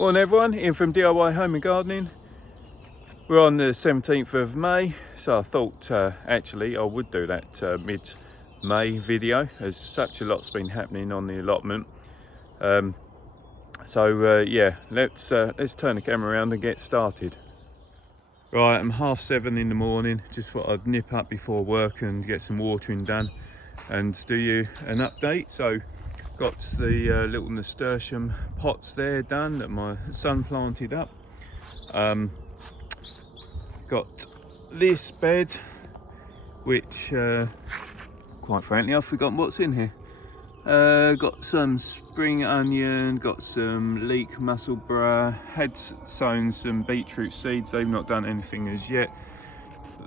Morning everyone, Ian from DIY Home and Gardening. We're on the 17th of May, so I thought actually I would do that mid-May video, as such a lot's been happening on the allotment. Yeah, let's turn the camera around and get started. Right, I'm 7:30 in the morning, just thought I'd nip up before work and get some watering done and do you an update. So got the little nasturtium pots there done that my son planted up. Got this bed, which quite frankly I've forgotten what's in here. Got some spring onion, got some leek musselburgh, had sown some beetroot seeds. They've not done anything as yet.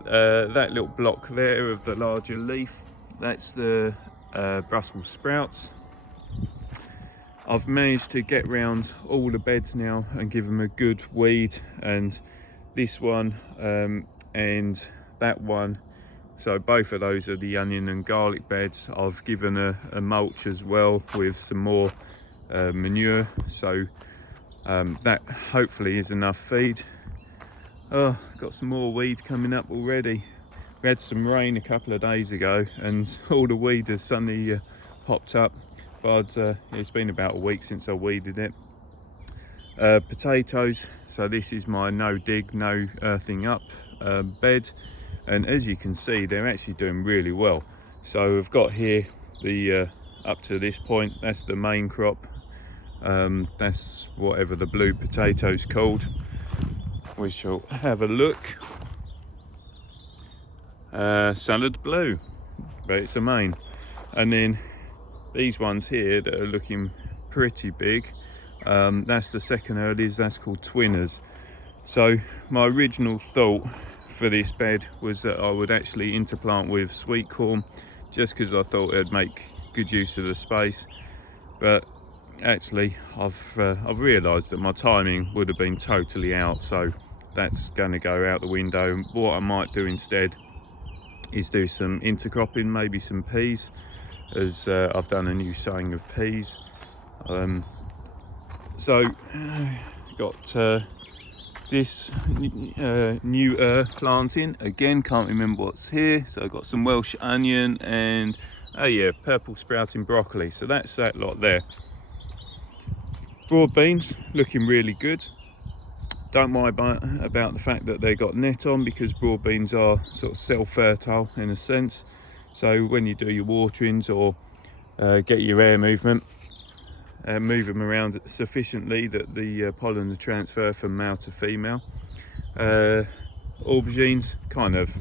That little block there of the larger leaf, that's the Brussels sprouts. I've managed to get round all the beds now and give them a good weed, and this one and that one, so both of those are the onion and garlic beds. I've given a mulch as well with some more manure, so that hopefully is enough feed. Oh, got some more weed coming up already. We had some rain a couple of days ago and all the weed has suddenly popped up, but it's been about a week since I weeded it. Potatoes, so this is my no dig, no earthing up bed, and as you can see they're actually doing really well. So we've got here the up to this point, that's the main crop, that's whatever the blue potatoes called. We shall have a look. Salad blue, but it's a main. And then these ones here that are looking pretty big, that's the second earlies, that's called twinners. So my original thought for this bed was that I would actually interplant with sweet corn, just because I thought it'd make good use of the space. But actually I've realised that my timing would have been totally out, so that's going to go out the window. What I might do instead is do some intercropping, maybe some peas, as I've done a new sowing of peas. So got this new planting again, can't remember what's here. So I've got some Welsh onion and oh yeah, purple sprouting broccoli. So that's that lot there. Broad beans looking really good. Don't worry about the fact that they got net on, because broad beans are sort of self-fertile in a sense. So when you do your waterings or get your air movement, move them around sufficiently that the pollen will transfer from male to female. Aubergines kind of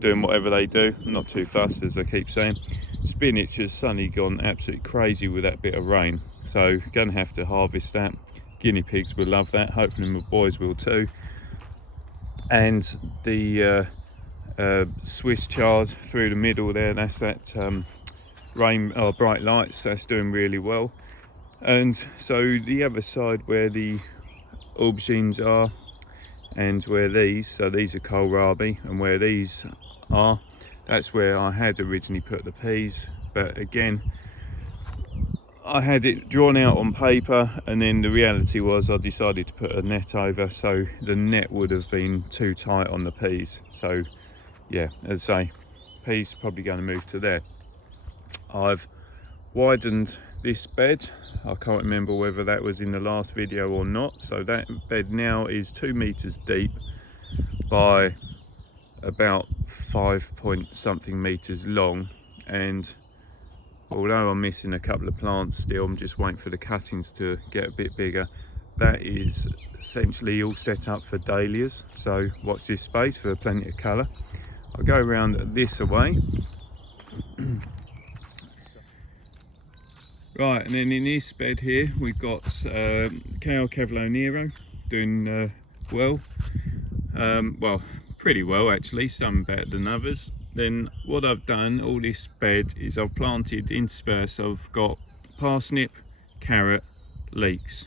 doing whatever they do, I'm not too fussed, as I keep saying. Spinach has suddenly gone absolutely crazy with that bit of rain, so gonna have to harvest that. Guinea pigs will love that, hopefully my boys will too. And the Swiss chard through the middle there, that's that bright lights, that's doing really well. And so the other side where the aubergines are and where these, so these are Kohlrabi, and where these are, that's where I had originally put the peas. But again, I had it drawn out on paper, and then the reality was I decided to put a net over, so the net would have been too tight on the peas. So yeah, as I say, peas probably going to move to there. I've widened this bed, I can't remember whether that was in the last video or not. So that bed now is 2 meters deep by about 5 point something meters long, and although I'm missing a couple of plants still, I'm just waiting for the cuttings to get a bit bigger. That is essentially all set up for dahlias, so watch this space for plenty of colour. I'll go around this away. Right, and then in this bed here we've got Kale Kevlo Nero doing well. Well, pretty well actually, some better than others. Then what I've done, all this bed, is I've planted interspersed. I've got parsnip, carrot, leeks.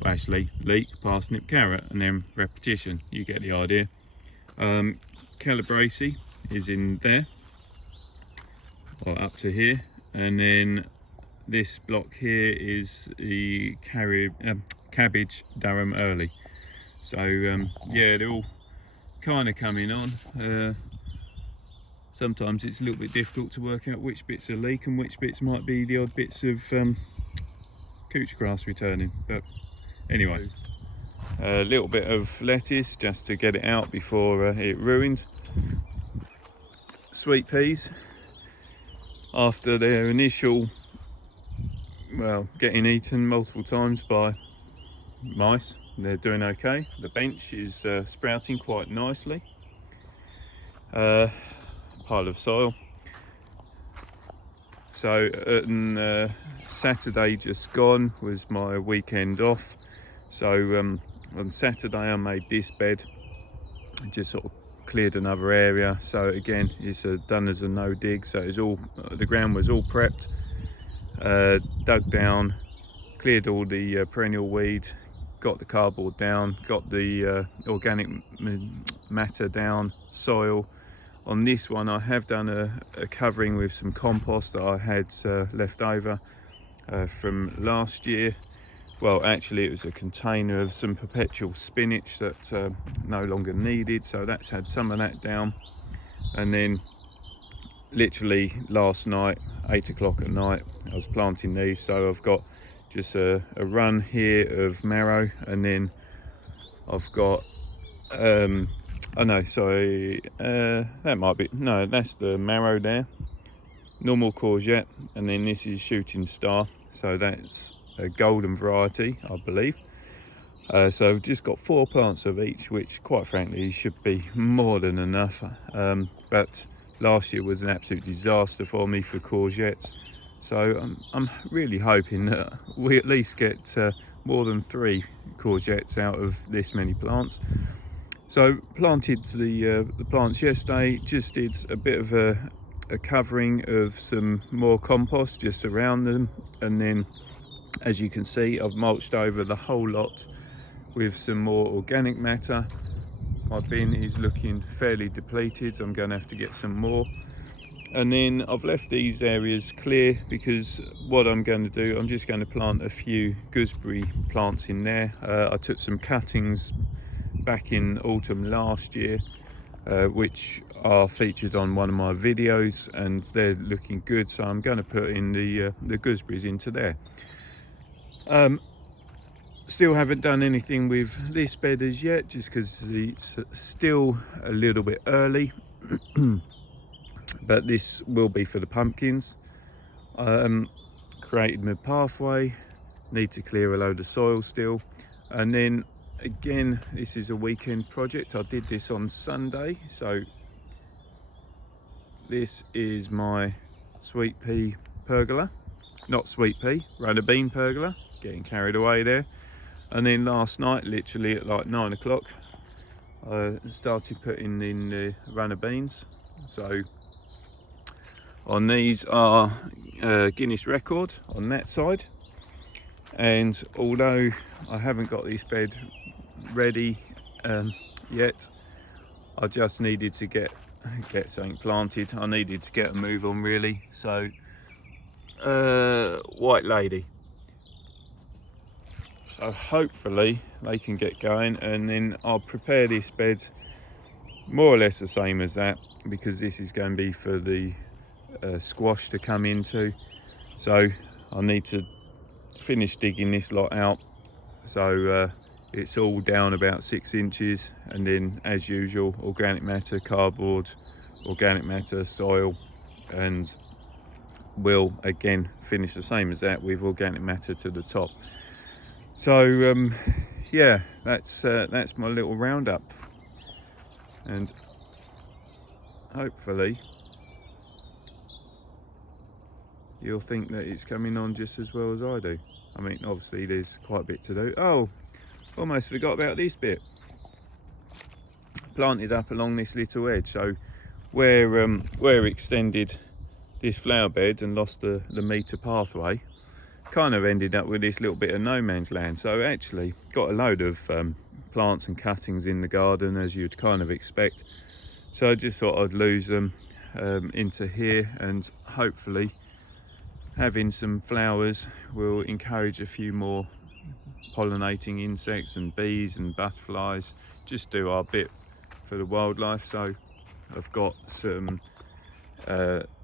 Well, actually, leek, parsnip, carrot, and then repetition. You get the idea. Calabrese is in there, or up to here, and then this block here is the cabbage Durham early. So yeah, they're all kind of coming on. Sometimes it's a little bit difficult to work out which bits are leek and which bits might be the odd bits of couch grass returning. But anyway, a little bit of lettuce just to get it out before it ruined. Sweet peas, after their initial, well, getting eaten multiple times by mice, they're doing okay. The bench is sprouting quite nicely. Pile of soil. So Saturday just gone was my weekend off. So on Saturday I made this bed and just sort of cleared another area. So again, it's done as a no dig. So it's all, the ground was all prepped, dug down, cleared all the perennial weed, got the cardboard down, got the organic matter down, soil. On this one I have done a covering with some compost that I had left over from last year. Well, actually it was a container of some perpetual spinach that no longer needed, so that's had some of that down. And then literally last night, 8 o'clock at night, I was planting these. So I've got just a run here of marrow, and then I've got oh no, sorry, that might be, no, that's the marrow there, normal courgette, and then this is shooting star, so that's a golden variety, I believe. So I've just got 4 plants of each, which quite frankly should be more than enough, but last year was an absolute disaster for me for courgettes. So I'm really hoping that we at least get more than 3 courgettes out of this many plants. So planted the plants yesterday, just did a bit of a covering of some more compost just around them, and then as you can see I've mulched over the whole lot with some more organic matter. My bin is looking fairly depleted, so I'm going to have to get some more. And then I've left these areas clear because what I'm going to do, I'm just going to plant a few gooseberry plants in there. I took some cuttings back in autumn last year, which are featured on one of my videos, and they're looking good, so I'm going to put in the gooseberries into there. Still haven't done anything with this bed as yet, just because it's still a little bit early. But this will be for the pumpkins. Created my pathway, need to clear a load of soil still, and then again, this is a weekend project. I did this on Sunday. So this is my sweet pea pergola, not sweet pea, runner bean pergola, getting carried away there. And then last night, literally at like 9 o'clock, I started putting in the runner beans. So on these are Guinness record on that side. And although I haven't got this bed ready yet, I just needed to get something planted. I needed to get a move on really. So white lady, so hopefully they can get going, and then I'll prepare this bed more or less the same as that, because this is going to be for the squash to come into. So I need to finish digging this lot out, so it's all down about 6 inches, and then as usual, organic matter, cardboard, organic matter, soil, and we'll again finish the same as that with organic matter to the top. So yeah, that's my little roundup, and hopefully you'll think that it's coming on just as well as I do. I mean, obviously there's quite a bit to do. Oh, almost forgot about this bit. Planted up along this little edge, so where extended this flower bed and lost the meter pathway, kind of ended up with this little bit of no man's land. So actually got a load of plants and cuttings in the garden, as you'd kind of expect. So I just thought I'd lose them into here, and hopefully having some flowers will encourage a few more pollinating insects and bees and butterflies. Just do our bit for the wildlife. So I've got some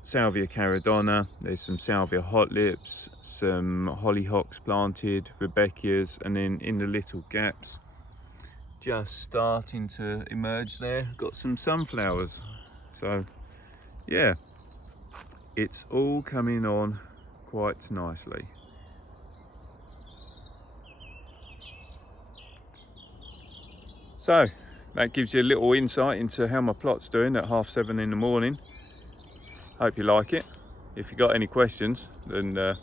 Salvia caradonna, there's some Salvia hot lips, some hollyhocks planted, Rebecca's, and then in the little gaps just starting to emerge there, got some sunflowers. So yeah, it's all coming on quite nicely. So that gives you a little insight into how my plot's doing at 7:30 in the morning. Hope you like it. If you got any questions, then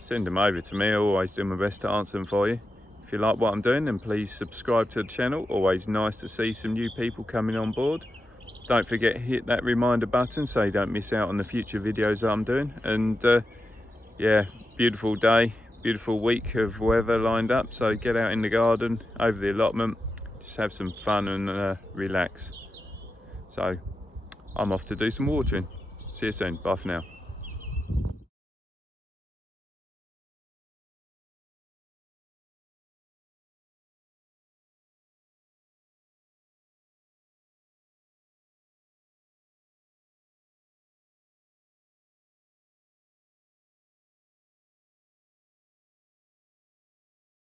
send them over to me. I always do my best to answer them for you. If you like what I'm doing, then please subscribe to the channel. Always nice to see some new people coming on board. Don't forget to hit that reminder button so you don't miss out on the future videos that I'm doing. And yeah, beautiful day, beautiful week of weather lined up. So get out in the garden, over the allotment, just have some fun and relax. So I'm off to do some watering. See you soon. Bye for now.